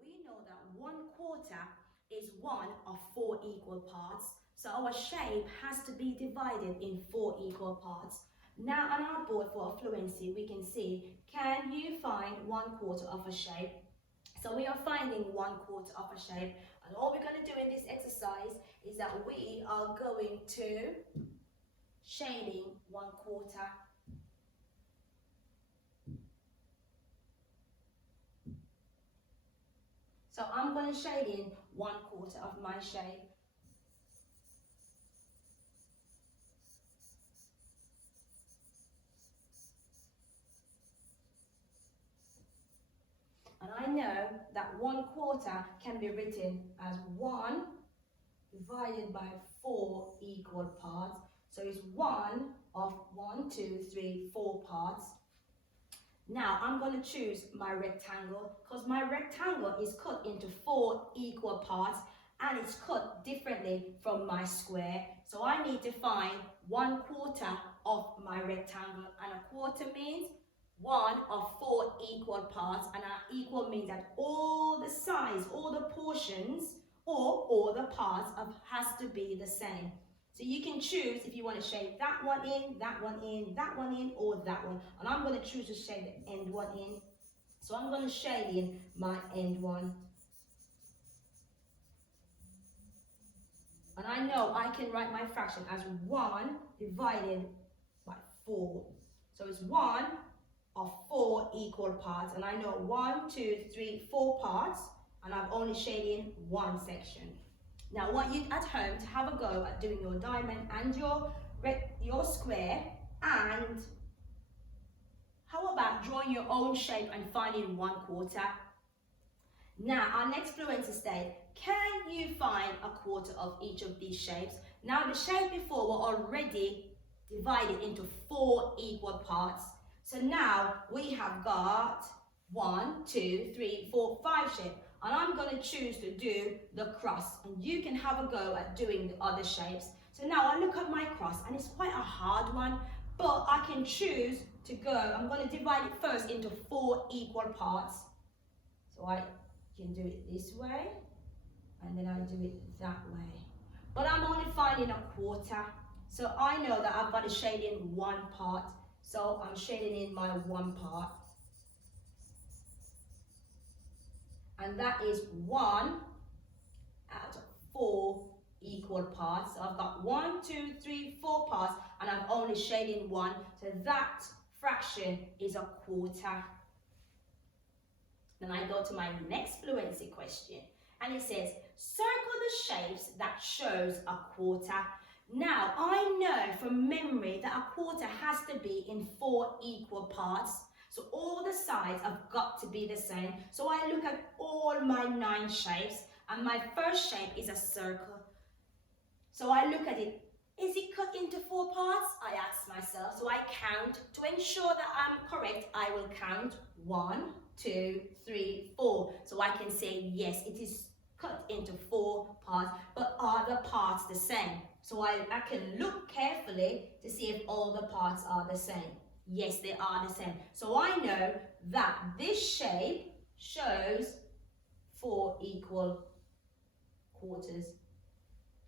we know that 1/4 is one of 4 equal parts. So our shape has to be divided in 4 equal parts. Now on our board for fluency, we can see, can you find 1/4 of a shape? So we are finding 1/4 of a shape. And all we're going to do in this exercise is that we are going to shading 1/4. So I'm going to shade in 1/4 of my shape. And I know that 1/4 can be written as 1 divided by 4 equal parts. So it's 1 of 1, 2, 3, 4 parts. Now I'm going to choose my rectangle because my rectangle is cut into 4 equal parts and it's cut differently from my square. So I need to find 1/4 of my rectangle, and 1/4 means 1 of 4 equal parts, and our equal means that all the size, all the portions, or all the parts has to be the same. So you can choose if you want to shade that one in, that one in, that one in, or that one. And I'm going to choose to shade the end one in. So I'm going to shade in my end one. And I know I can write my fraction as 1 divided by 4. So it's 1 of 4 equal parts. And I know 1, 2, 3, 4 parts. And I've only shaded in one section. Now I want you at home to have a go at doing your diamond and your square, and how about drawing your own shape and finding 1/4? Now our next fluency state, can you find 1/4 of each of these shapes? Now the shape before were already divided into 4 equal parts. So now we have got 1, 2, 3, 4, 5 shapes. And I'm going to choose to do the cross, and you can have a go at doing the other shapes. So now I look at my cross, and it's quite a hard one, but I can choose to go. I'm going to divide it first into 4 equal parts. So I can do it this way, and then I do it that way. But I'm only finding 1/4. So I know that I've got to shade in 1 part. So I'm shading in my 1 part. And that is 1 out of 4 equal parts. So I've got 1, 2, 3, 4 parts, and I'm only shading 1. So that fraction is 1/4. Then I go to my next fluency question, and it says, circle the shapes that shows 1/4. Now I know from memory that 1/4 has to be in 4 equal parts. So all the sides have got to be the same. So I look at all my 9 shapes, and my first shape is a circle. So I look at it. Is it cut into 4 parts? I ask myself. So I count. To ensure that I'm correct, I will count 1, 2, 3, 4. So I can say, yes, it is cut into 4 parts, but are the parts the same? So I can look carefully to see if all the parts are the same. Yes, they are the same. So I know that this shape shows 4 equal quarters.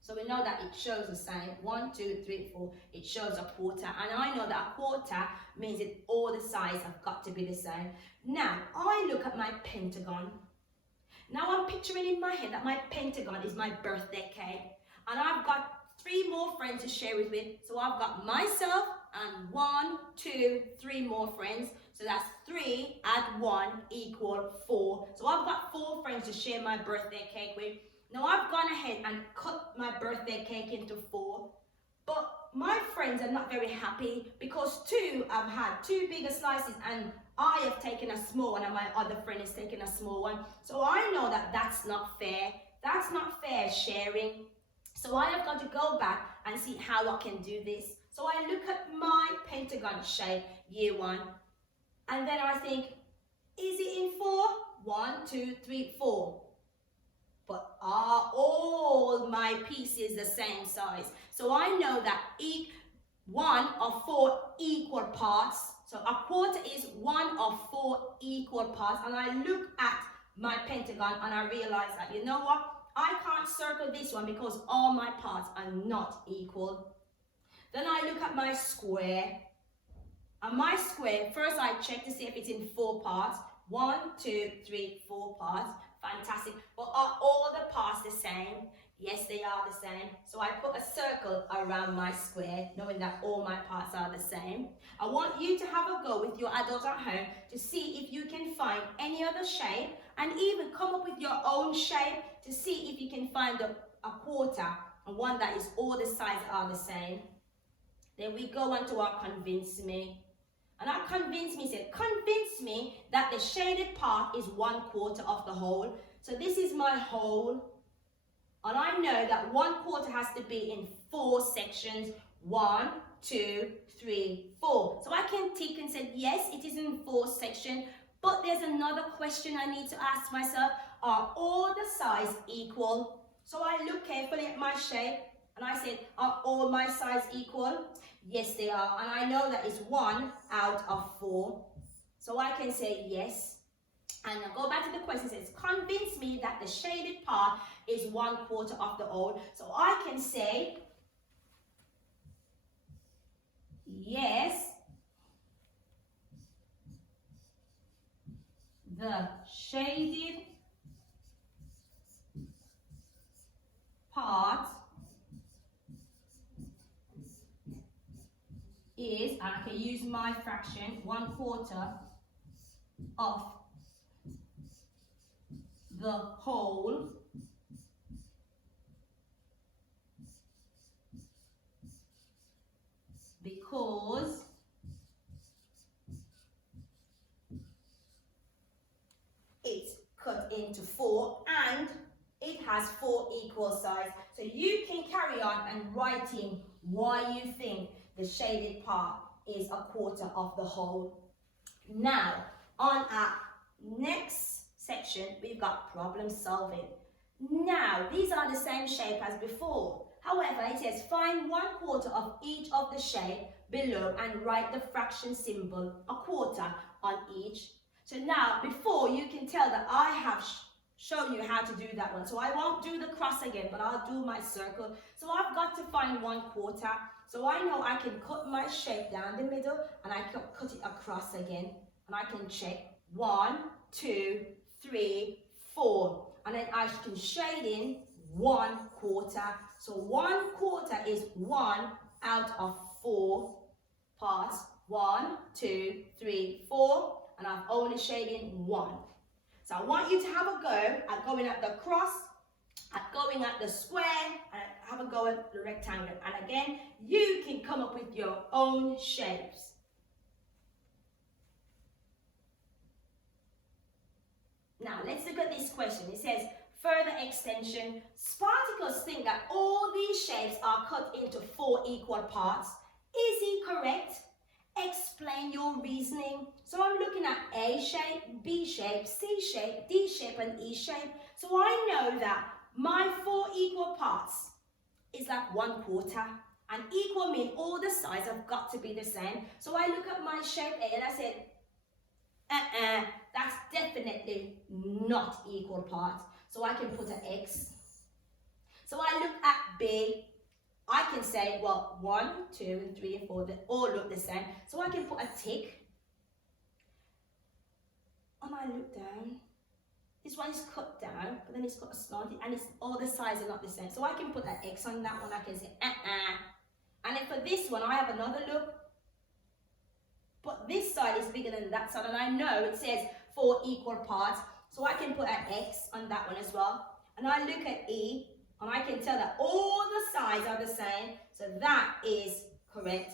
So we know that it shows the same. 1, 2, 3, 4. It shows 1/4. And I know that 1/4 means that all the sides have got to be the same. Now, I look at my pentagon. Now I'm picturing in my head that my pentagon is my birthday cake. And I've got 3 more friends to share it with. So I've got myself and 1, 2, 3 more friends. So that's 3 add 1 equal 4. So I've got 4 friends to share my birthday cake with. Now I've gone ahead and cut my birthday cake into 4. But my friends are not very happy because 2 have had 2 bigger slices, and I have taken a small one and my other friend has taken a small one. So I know that that's not fair. That's not fair sharing. So I have got to go back and see how I can do this. So I look at my pentagon shape, year 1, and then I think, is it in 4? 1, 2, 3, 4. But are all my pieces the same size? So I know that each 1 of 4 equal parts. So 1/4 is 1 of 4 equal parts, and I look at my pentagon and I realize that, you know what, I can't circle this one because all my parts are not equal. Then I look at my square, and my square, first I check to see if it's in 4 parts. 1, 2, 3, 4 parts. Fantastic. But are all the parts the same? Yes, they are the same. So I put a circle around my square, knowing that all my parts are the same. I want you to have a go with your adults at home to see if you can find any other shape, and even come up with your own shape to see if you can find a quarter, and one that is all the sides are the same. Then we go on to our convince me. And our convince me said, convince me that the shaded part is 1/4 of the whole. So this is my whole. And I know that 1/4 has to be in 4 sections. 1, 2, 3, 4. So I can tick and say, yes, it is in 4 sections. But there's another question I need to ask myself. Are all the sides equal? So I look carefully at my shape and I said, are all my sides equal? Yes, they are. And I know that it's 1 out of 4. So I can say yes. And I'll go back to the question. It says, convince me that the shaded part is 1/4 of the whole. So I can say, yes, the shaded part is, and I can use my fraction, 1/4 of the whole, because it's cut into 4 and it has 4 equal sides. So you can carry on and writing why you think the shaded part is 1/4 of the whole. Now, on our next section, we've got problem solving. Now, these are the same shape as before. However, it says find 1/4 of each of the shape below and write the fraction symbol, 1/4, on each. So now, before, you can tell that I have shown you how to do that one. So I won't do the cross again, but I'll do my circle. So I've got to find 1/4. So I know I can cut my shape down the middle and I can cut it across again. And I can check 1, 2, 3, 4. And then I can shade in 1/4. So 1/4 is 1 out of 4 parts. 1, 2, 3, 4. And I've only shaded in 1. So I want you to have a go at going at the cross, at going at the square, and have a go at the rectangle. And again, you can come up with your own shapes. Now, let's look at this question. It says, further extension. Spartacus think that all these shapes are cut into 4 equal parts. Is he correct? Explain your reasoning. So I'm looking at A shape, B shape, C shape, D shape, and E shape. So I know that my 4 equal parts is like 1/4. And equal mean all the sides have got to be the same. So I look at my shape A and I said, that's definitely not equal parts. So I can put an X. So I look at B. I can say, well, 1, 2, and 3, and 4, they all look the same. So I can put a tick. And I look down. This one is cut down, but then it's got a slant, and it's all the sides are not the same. So I can put an X on that one. I can say, And then for this one, I have another look. But this side is bigger than that side, and I know it says 4 equal parts. So I can put an X on that one as well. And I look at E, and I can tell that all the sides are the same. So that is correct.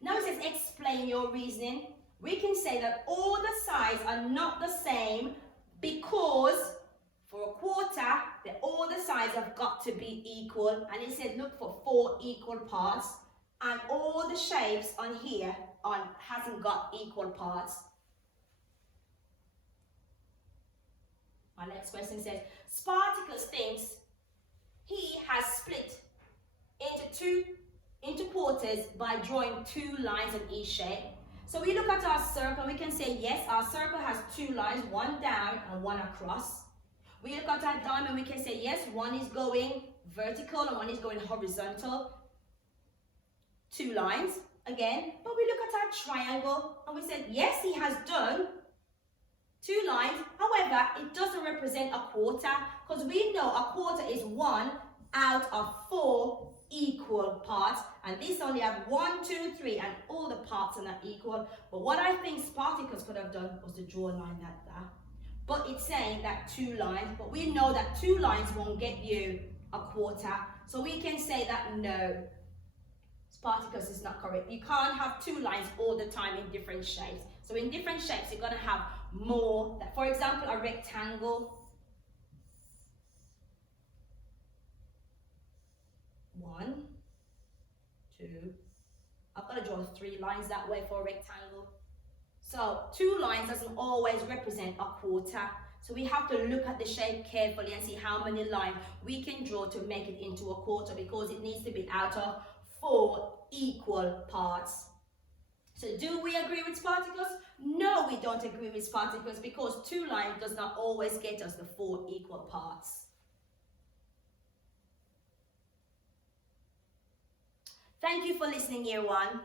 Now it says explain your reasoning. We can say that all the sides are not the same because for 1/4, all the sides have got to be equal. And it said look for 4 equal parts. And all the shapes on here hasn't got equal parts. My next question says, Spartacus thinks he has split into 2 interquarters by drawing 2 lines in each shape. So we look at our circle, we can say, yes, our circle has 2 lines, one down and one across. We look at our diamond, we can say, yes, one is going vertical and one is going horizontal. 2 lines again. But we look at our triangle and we said, yes, he has done 2 lines. However, it doesn't represent a quarter, because we know a quarter is 1 out of 4 equal parts, and this only have 1, 2, 3, and all the parts are not equal. But what I think Spartacus could have done was to draw a line like that. But it's saying that 2 lines, but we know that 2 lines won't get you a quarter, so we can say that no, Spartacus is not correct. You can't have 2 lines all the time in different shapes. So in different shapes, you're going to have more. For example, a rectangle. 1, 2. I've got to draw 3 lines that way for a rectangle. So 2 lines doesn't always represent a quarter. So we have to look at the shape carefully and see how many lines we can draw to make it into a quarter, because it needs to be out of 4 equal parts. So do we agree with Spartacus? No, we don't agree with Spartacus, because 2 lines does not always get us the 4 equal parts. Thank you for listening, year 1.